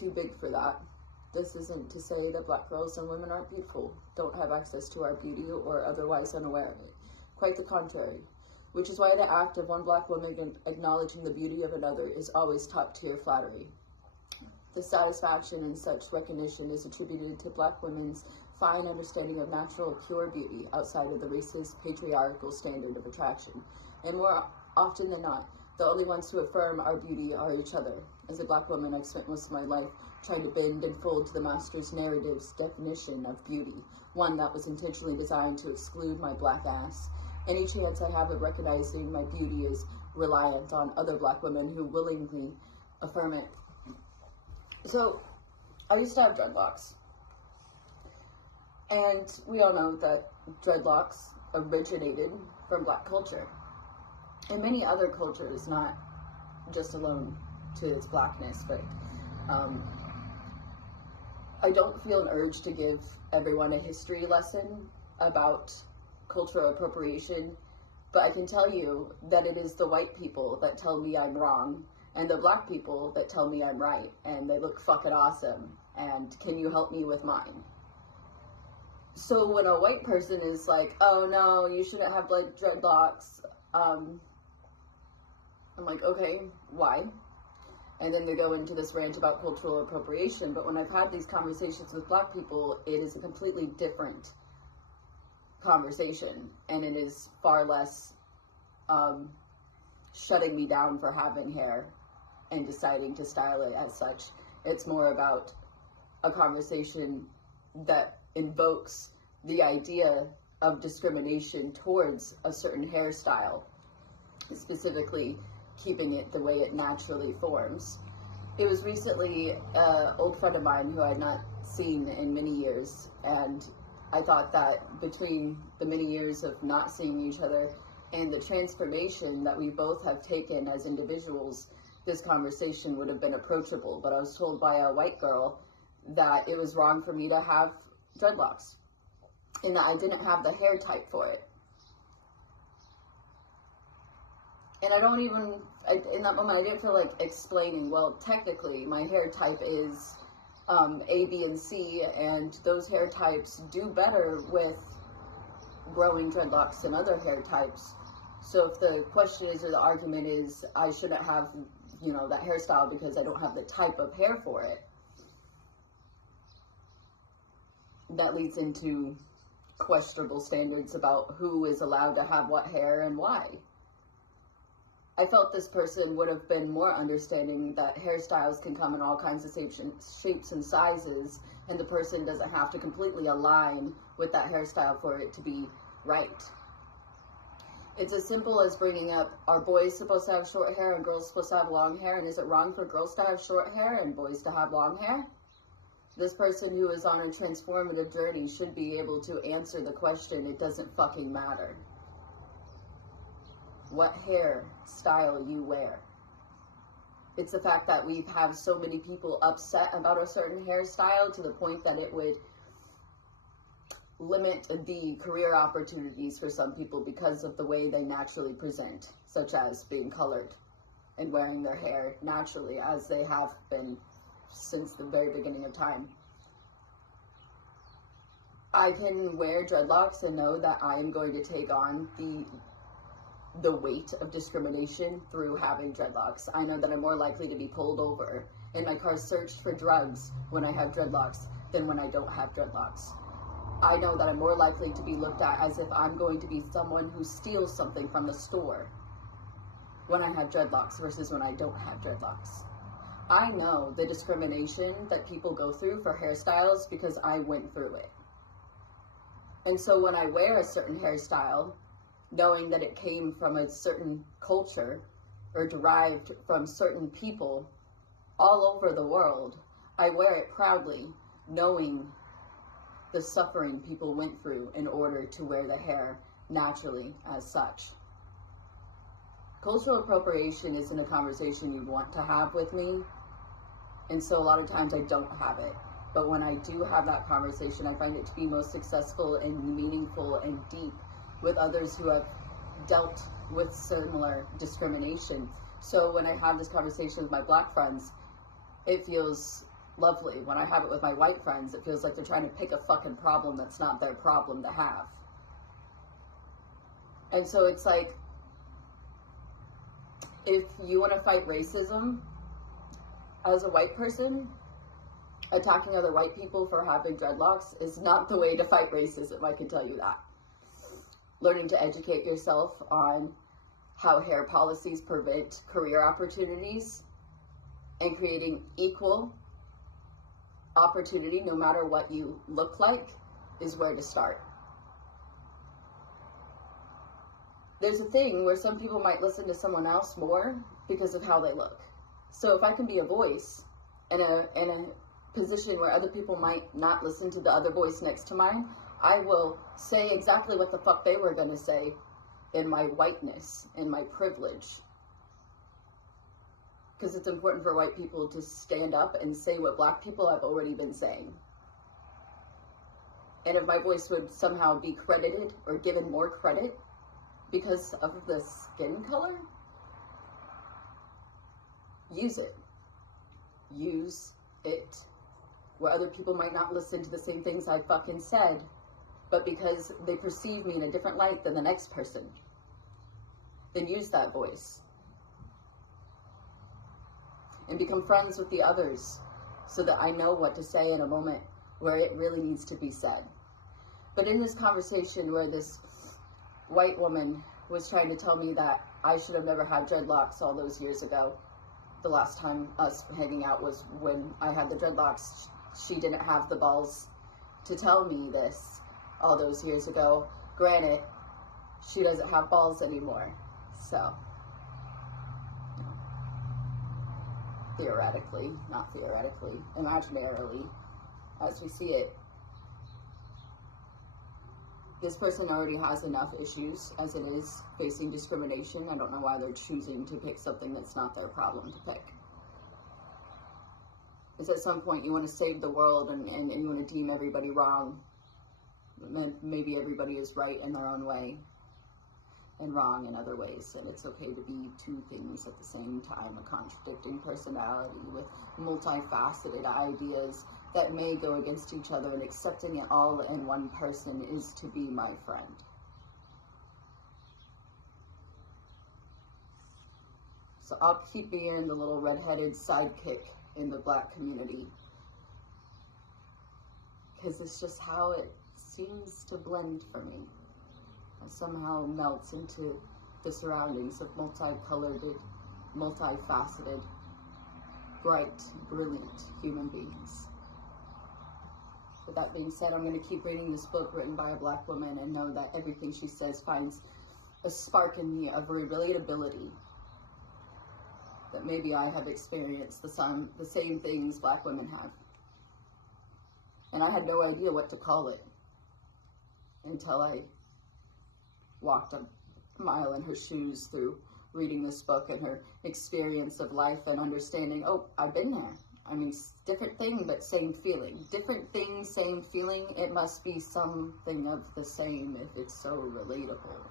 too big for that. This isn't to say that black girls and women aren't beautiful, don't have access to our beauty, or otherwise unaware of it. Quite the contrary. Which is why the act of one black woman acknowledging the beauty of another is always top-tier flattery. The satisfaction in such recognition is attributed to black women's fine understanding of natural, pure beauty outside of the racist, patriarchal standard of attraction. And more often than not, the only ones who affirm our beauty are each other. As a black woman, I've spent most of my life trying to bend and fold to the master's narrative's definition of beauty, one that was intentionally designed to exclude my black ass. Any chance I have of recognizing my beauty is reliant on other black women who willingly affirm it. So, I used to have dreadlocks. And we all know that dreadlocks originated from black culture. In many other cultures, not just alone to its blackness, but I don't feel an urge to give everyone a history lesson about cultural appropriation, but I can tell you that it is the white people that tell me I'm wrong, and the black people that tell me I'm right, and they look fucking awesome, and can you help me with mine? So when a white person is like, oh no, you shouldn't have like dreadlocks, I'm like, okay, why? And then they go into this rant about cultural appropriation, but when I've had these conversations with black people, it is a completely different conversation, and it is far less shutting me down for having hair and deciding to style it as such. It's more about a conversation that invokes the idea of discrimination towards a certain hairstyle, specifically keeping it the way it naturally forms. It was recently an old friend of mine who I had not seen in many years, and I thought that between the many years of not seeing each other and the transformation that we both have taken as individuals, this conversation would have been approachable. But I was told by a white girl that it was wrong for me to have dreadlocks and that I didn't have the hair type for it. And I don't even, in that moment, I didn't feel like explaining, well, technically, my hair type is A, B, and C, and those hair types do better with growing dreadlocks than other hair types. So if the question is, or the argument is, I shouldn't have, you know, that hairstyle because I don't have the type of hair for it, that leads into questionable standards about who is allowed to have what hair and why. I felt this person would have been more understanding that hairstyles can come in all kinds of shapes and sizes, and the person doesn't have to completely align with that hairstyle for it to be right. It's as simple as bringing up, are boys supposed to have short hair and girls supposed to have long hair, and is it wrong for girls to have short hair and boys to have long hair? This person who is on a transformative journey should be able to answer the question, it doesn't fucking matter what hair style you wear. It's the fact that we have so many people upset about a certain hairstyle to the point that it would limit the career opportunities for some people because of the way they naturally present, such as being colored and wearing their hair naturally as they have been since the very beginning of time. I can wear dreadlocks and know that I am going to take on the weight of discrimination through having dreadlocks. I know that I'm more likely to be pulled over and my car searched for drugs when I have dreadlocks than when I don't have dreadlocks. I know that I'm more likely to be looked at as if I'm going to be someone who steals something from the store when I have dreadlocks versus when I don't have dreadlocks. I know the discrimination that people go through for hairstyles because I went through it. And so when I wear a certain hairstyle, knowing that it came from a certain culture or derived from certain people all over the world, I wear it proudly, knowing the suffering people went through in order to wear the hair naturally as such. Cultural appropriation isn't a conversation you want to have with me, and so a lot of times I don't have it. But when I do have that conversation, I find it to be most successful and meaningful and deep with others who have dealt with similar discrimination. So when I have this conversation with my black friends, it feels lovely. When I have it with my white friends, it feels like they're trying to pick a fucking problem that's not their problem to have. And so it's like, if you want to fight racism as a white person, attacking other white people for having dreadlocks is not the way to fight racism, I can tell you that. Learning to educate yourself on how hair policies prevent career opportunities and creating equal opportunity no matter what you look like is where to start. There's a thing where some people might listen to someone else more because of how they look. So if I can be a voice in a position where other people might not listen to the other voice next to mine, I will say exactly what the fuck they were going to say in my whiteness, in my privilege. Because it's important for white people to stand up and say what black people have already been saying. And if my voice would somehow be credited or given more credit because of the skin color, use it. Use it. Where other people might not listen to the same things I fucking said, but because they perceive me in a different light than the next person, then use that voice. And become friends with the others so that I know what to say in a moment where it really needs to be said. But in this conversation where this white woman was trying to tell me that I should have never had dreadlocks all those years ago, the last time us hanging out was when I had the dreadlocks. She didn't have the balls to tell me this all those years ago. Granted, she doesn't have balls anymore. So, theoretically, not theoretically, imaginarily, as we see it, this person already has enough issues as it is facing discrimination. I don't know why they're choosing to pick something that's not their problem to pick. Because at some point you want to save the world and you want to deem everybody wrong. Maybe everybody is right in their own way and wrong in other ways. And it's okay to be two things at the same time, a contradicting personality with multifaceted ideas that may go against each other, and accepting it all in one person is to be my friend. So I'll keep being the little redheaded sidekick in the black community, because it's just how it seems to blend for me. It somehow melts into the surroundings of multicolored, multifaceted, bright, brilliant human beings. With that being said, I'm going to keep reading this book written by a black woman and know that everything she says finds a spark in me of relatability. That maybe I have experienced the same things black women have. And I had no idea what to call it until I walked a mile in her shoes through reading this book and her experience of life and understanding, oh, I've been there. I mean, different thing, but same feeling. Different thing, same feeling. It must be something of the same if it's so relatable.